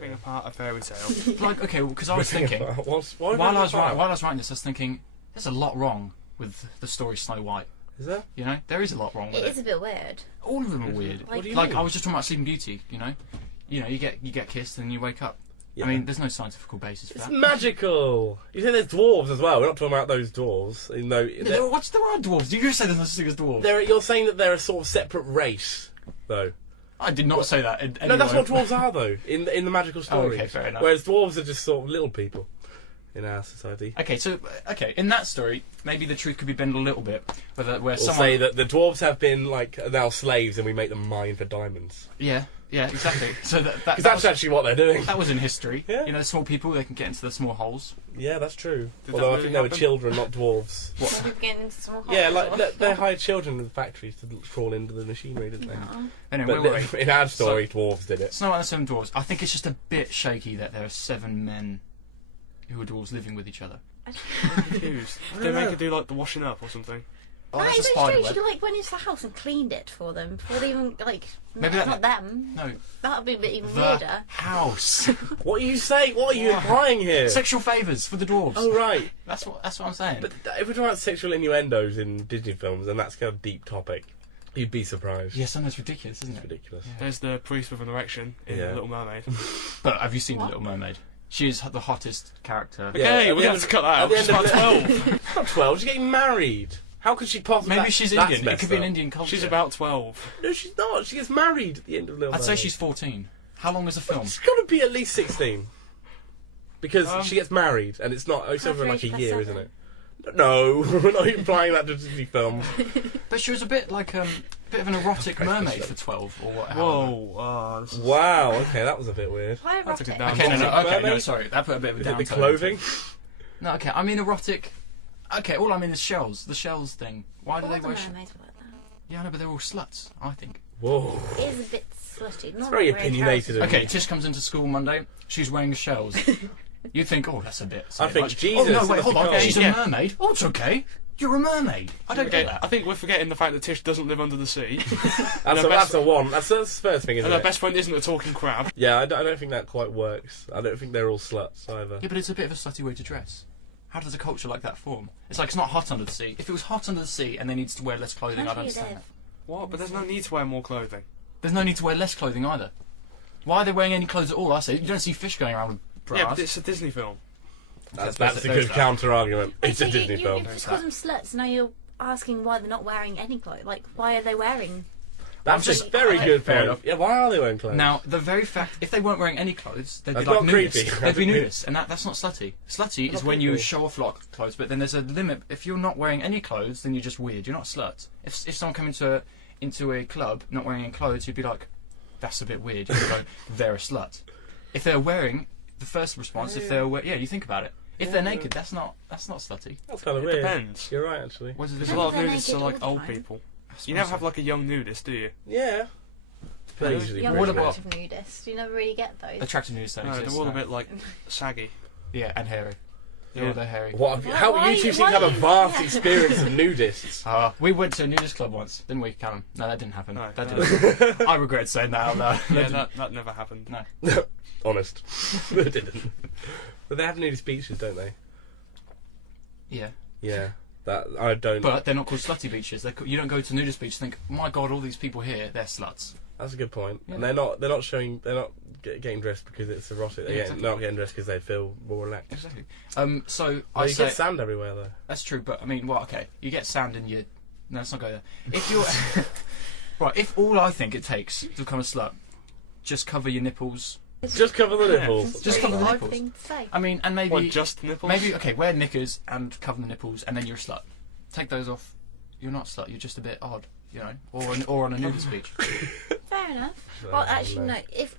ripping apart a fairy tale. Like, okay, because I was thinking while I was writing this, I was thinking there's a lot wrong with the story Snow White. Is there? You know, there is a lot wrong with it. It is a bit weird. All of them are weird. What do you like mean? I was just talking about Sleeping Beauty. You know, you get kissed and you wake up. Yeah. I mean, there's no scientific basis for It's that. magical. You say there's dwarves as well. We're not talking about those dwarves. Even though There are dwarves. Did you say there's no such thing as dwarves? you're saying that they're a sort of separate race, though. I did not say that. No, that's what dwarves are, though, in the magical story. okay, fair enough. Whereas dwarves are just sort of little people in our society. Okay, so in that story, maybe the truth could be bent a little bit, where We'll someone say that the dwarves have been like now slaves, and we make them mine for diamonds. Yeah, exactly. So Because that's actually what they're doing. that was in history. Yeah. You know, small people, they can get into the small holes. Yeah, that's true. Did Although that I think they were really children, not dwarves. What? People getting into small holes. Yeah, like they hired children in factories to crawl into the machinery, didn't they? No. Anyway, But wait. in our story, dwarves did it. Snow White and the Seven Dwarfs. I think it's just a bit shaky that there are 7 men who are dwarves living with each other. I'm confused. Did they make her do like the washing up or something? Oh, That that's a is very spider strange. web. She went into the house and cleaned it for them before they even Maybe it's that- not them. No, That would be a bit even the weirder. house. What are you saying? What are you implying here? Sexual favours for the dwarves. Oh right. That's what I'm saying. But if we're talking about sexual innuendos in Disney films, then that's kind of a deep topic. You'd be surprised. yeah, sometimes ridiculous, isn't It's it? ridiculous. There's the priest with an erection in Yeah. The Little Mermaid. But have you seen What? The Little Mermaid? She is the hottest character. Yeah, Okay, at we the have end to of- cut that at out. the She's end of about the- 12. She's not 12. She's getting married. How could she possibly? Maybe she's that's Indian. It messed could be an up. Indian culture. She's about 12. No, she's not. She gets married at the end of Little I'd say Mermaid. she's 14. How long is the film? She's got to be at least 16. Because she gets married, and it's not. It's over like a Average year, per isn't it? No, we're not implying that to Disney films. But she was a bit like bit of an erotic mermaid for 12 or whatever. Whoa. This is- Wow. Okay, that was a bit weird. Why I took it erotic? down. Okay, no, okay, no, Mermaid? sorry. That put a bit of a Is it downturn. the clothing? No, okay, I mean erotic. Okay, all I mean is shells. The shells thing. Why do All they the wear mermaids were like that. Yeah, no, but they're all sluts, I think. Whoa. It is a bit slutty. It's very opinionated. Okay, Tish comes into school Monday. She's wearing shells. You think, oh, that's a bit. I think much. Jesus. Oh no, wait, must hold be on. cold. She's a Yeah. mermaid. Oh, it's okay. You're a mermaid. I don't Okay, get that. I think we're forgetting the fact that Tish doesn't live under the sea. That's a one. That's the first thing, isn't And her it? best friend isn't a talking crab. Yeah, I don't think that quite works. I don't think they're all sluts either. Yeah, but it's a bit of a slutty way to dress. How does a culture like that form? It's like it's not hot under the sea. If it was hot under the sea and they needed to wear less clothing, I'd Country you understand live. that. What? But there's no need to wear more clothing. There's no need to wear less clothing either. Why are they wearing any clothes at all? I say you don't see fish going around with bras. Yeah, but it's a Disney film. That's a there's good that. counter argument. Wait, It's so a Disney film. You just call them sluts. Now you're asking why they're not wearing any clothes. Like, why are they wearing? That's just- a very okay, good fair point. enough. Yeah, why are they wearing clothes? Now, the very fact, if they weren't wearing any clothes, they'd be That's like not creepy. nudists. They'd be nudists, and that's not slutty. Slutty Not is when you creepy. show off a lot of clothes, but then there's a limit. If you're not wearing any clothes, then you're just weird. You're not a slut. If someone came into a club not wearing any clothes, you'd be like, that's a bit weird. You'd go, they're a slut. If they're wearing, the first response, if they're yeah, you think about it. If they're naked, that's not slutty. That's kind of It weird. depends. You're right, actually. What is it? There's a Maybe lot of they're nudists are naked like all the old time. people. You never have like a young nudist, do you? Yeah. They're Really? usually Young pretty What about- good. attractive nudists. You never really get those. attractive news don't No, exist. they're all a no. bit like saggy. Yeah, and hairy. Yeah. They're hairy. What? Why- How why- you two seem why to have a you- vast yeah. experience of nudists. We went to a nudist club once, didn't we, Callum? No, that didn't happen. No, that no. didn't. I regret saying that out loud. Yeah, that never happened. No. Honest. They didn't. But they have nudist beaches, don't they? Yeah. Yeah. That I don't. But they're not called slutty beaches. You don't go to nudist beach and think, my God, all these people here, they're sluts. That's a good point. Yeah. And they're not showing. They're not getting dressed because it's erotic. Yeah, exactly. They're not getting dressed because they feel more relaxed. Exactly. So Well, I you say get sand everywhere though. that's true, but I mean, well, okay, you get sand in your. No, let's not go there. If you're right, if all I think it takes to become a slut, just cover your nipples. Just cover the Yeah. nipples. Just Really cover the odd nipples. thing to say. I mean, and maybe What, just nipples? maybe okay, wear knickers and cover the nipples, and then you're a slut. Take those off, you're not a slut. You're just a bit odd, you know, or on a nudist beach. Fair enough. Well, actually, no. If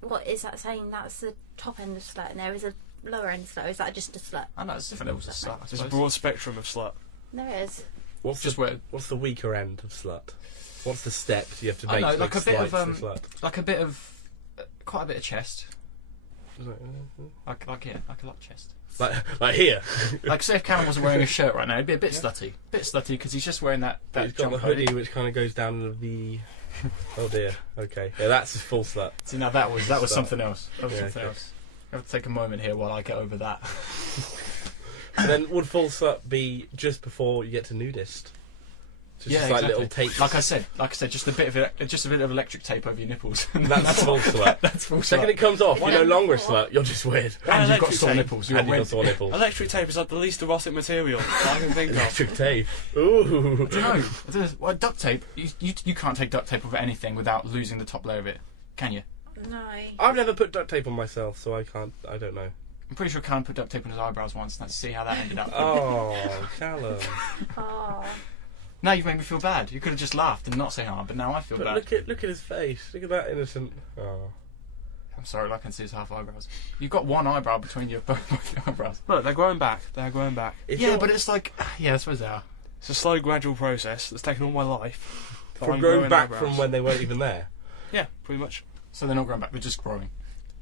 what is that saying? That's the top end of slut, and there is a lower end slut. Or is that just a slut? I know it's different levels of slut. I There's a suppose. broad spectrum of slut. There is. What's Just the where, What's the weaker end of slut? What's the steps you have to I make know, to like make a bit of, slights a slut? like a bit of, quite a bit of chest. Like yeah, like a lot of chest. Like here. Like say if Callum wasn't wearing a shirt right now, it'd be a bit slutty. Bit slutty because he's just wearing that He's got the jump hoodie which kind of goes down in a V. Oh dear. Okay. Yeah, that's a full slut. See, now that was Slut. something else. That was Yeah, something okay. else. I have to take a moment here while I get over that. And then would full slut be just before you get to nudist? So Yeah, just like exactly. little tapes. Like I said, just a bit of electric tape over your nipples. That's full slut. That's full Second slut. it comes off, Why you're no not? longer a slut. You're just weird. And you've got Electric sore tape. nipples. You're And you've got weird. sore nipples. Electric tape is like the least erotic material that I can think of. Electric tape. Ooh. No, well, duct tape. You can't take duct tape over anything without losing the top layer of it, can you? No. I've never put duct tape on myself, so I can't. I don't know. I'm pretty sure Callum put duct tape on his eyebrows once. Let's see how that ended up. Oh, Callum. Oh. Now you've made me feel bad. You could have just laughed and not say "ah," but now I feel But bad. look at his face. Look at that innocent. Oh. I'm sorry, I can see his half eyebrows. You've got one eyebrow between your both your eyebrows. Look, they're growing back. They're growing back. If Yeah, you're- but it's like, yeah, I suppose they are. It's a slow, gradual process that's taken all my life. but from I'm growing back eyebrows. from when they weren't even there. Yeah, pretty much. So they're not growing back; they're just growing.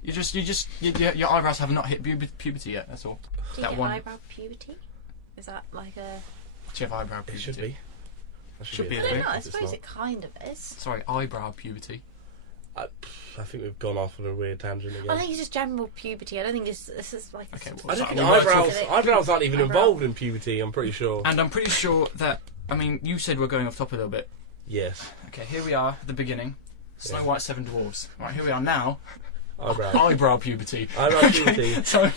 Your eyebrows have not hit puberty yet. That's all. Do you That get one. eyebrow puberty? Is that like a... Do you have eyebrow It puberty? should be. That Should be I a thing. don't know, I It's suppose not. it kind of is. Sorry, eyebrow puberty. I think we've gone off on a weird tangent again. I think it's just general puberty. I don't think this is like... Okay, well, I don't think we might eyebrows aren't even Eyebrow. involved in puberty. I'm pretty sure. And I'm pretty sure that, I mean, you said we're going off topic a little bit. Yes. Okay, here we are at the beginning. Snow Yeah. White, Seven Dwarfs. Right, here we are now. Eyebrows. Eyebrow puberty. Eyebrow puberty. So,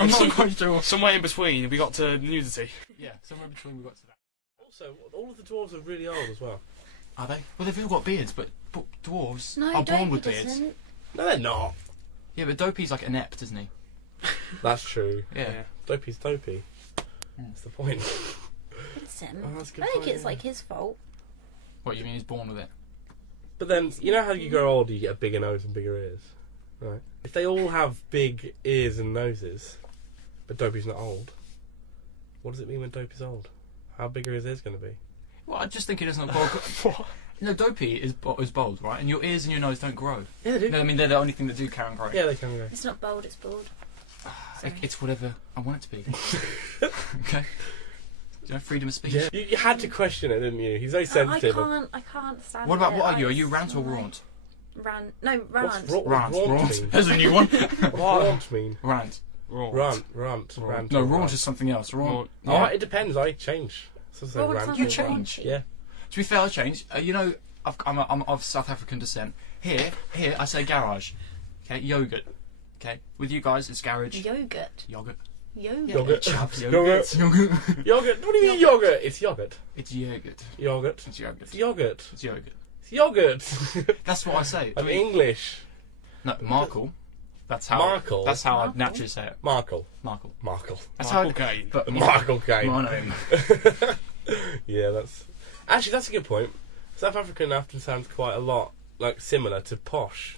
I'm not quite sure. Somewhere in between, we got to nudity. Yeah, somewhere between we got to that. Also, all of the dwarves are really old as well. Are they? Well, they've all got beards, but dwarves No, are born Dopey with beards. doesn't. No, they're not. Yeah, but Dopey's like inept, isn't he? That's true. Yeah. Dopey's dopey. That's the point. It's him. Oh, that's a good I think point, it's yeah. like his fault. What, you mean he's born with it? But then, you know how you grow older, you get a bigger nose and bigger ears, right? If they all have big ears and noses, but Dopey's not old, what does it mean when Dopey's old? How big are his ears going to be? Well, I just think he doesn't look bold. What? No, Dopey is bold, right? And your ears and your nose don't grow. Yeah, they No, I mean, they're the only thing that do carry on growing. Yeah, they can go. It's not bold, it's bald. Sorry. It's whatever I want it to be. Okay? You know, freedom of speech. Yeah. You had to question it, didn't you? He's very sensitive. I can't stand What about, it. what are you? Are I you rant or smell raunt? Rant. No, What's rant. raunt mean? There's a new one. What's raunt mean? Rant. Rant. No, raunt is something else. Raunt. Raunt. Oh, it depends. I change. So say Raunt rant. sounds You like change. raunchy. Yeah. To be fair, I changed. You know, I'm of South African descent. Here, I say garage. Okay, yogurt. Okay, with you guys, it's garage. Yogurt. Yogurt. Yogurt. Yogurt. Chaps, Yogurt. Yogurt. Yogurt. What do you mean yogurt? It's yogurt. It's yogurt. Yogurt. It's yogurt. It's yogurt. It's yogurt. It's yogurt. That's what I say. I'm English. No, Markle. That's how. Markle? That's how I Markle? naturally say it. Markle. Markle. Markle. That's Michael how. Caine. But Markle game. My name. Yeah, that's actually that's a good point. South African often sounds quite a lot like similar to posh,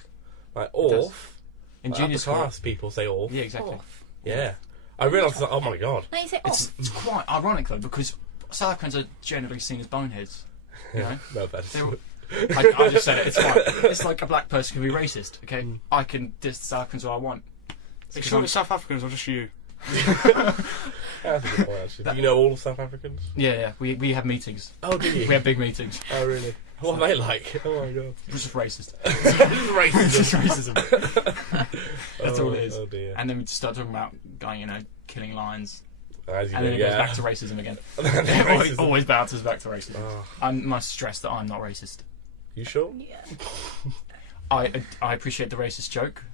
like does. orf. In Like junior upper school. class people say orf. Yeah, exactly. Off. Yeah, I realised that. Oh my god. No, you say off. It's quite ironic though because South Africans are generally seen as boneheads. You know? No, that's They were- I just said it. It's fine. It's like a black person can be racist. Okay, I can diss the South Africans all I want. It's sure it's South Africans or just you? that's a good point. Actually, do you know all of South Africans? Yeah. We have meetings. Oh, do you? We have big meetings. Oh, really? What are they like? Oh my god. It's just racist. Racism. It's just racism. That's all it is. Oh dear. And then we just start talking about going, killing lions, As you and do, then it goes yeah. back to racism again. Racism. Always bounces back to racism. Oh, I must stress that I'm not racist. you sure? Yeah. I appreciate the racist joke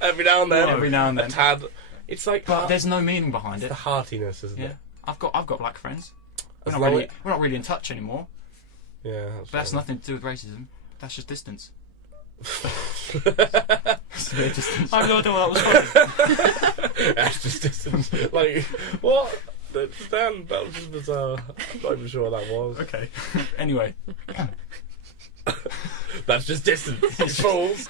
Every now and then. every now and A then, tad. It's like but there's no meaning behind it's it. the heartiness, isn't Yeah, it? I've got black friends. We're As not long really we're not really in touch anymore. Yeah, But that's right. nothing to do with racism. That's just distance. It's a bit of distance. I have no idea what that was funny. That's just distance. Like, what? Dan, that was just bizarre. I'm not even sure what that was. Okay. Anyway. That's just distance. Fools.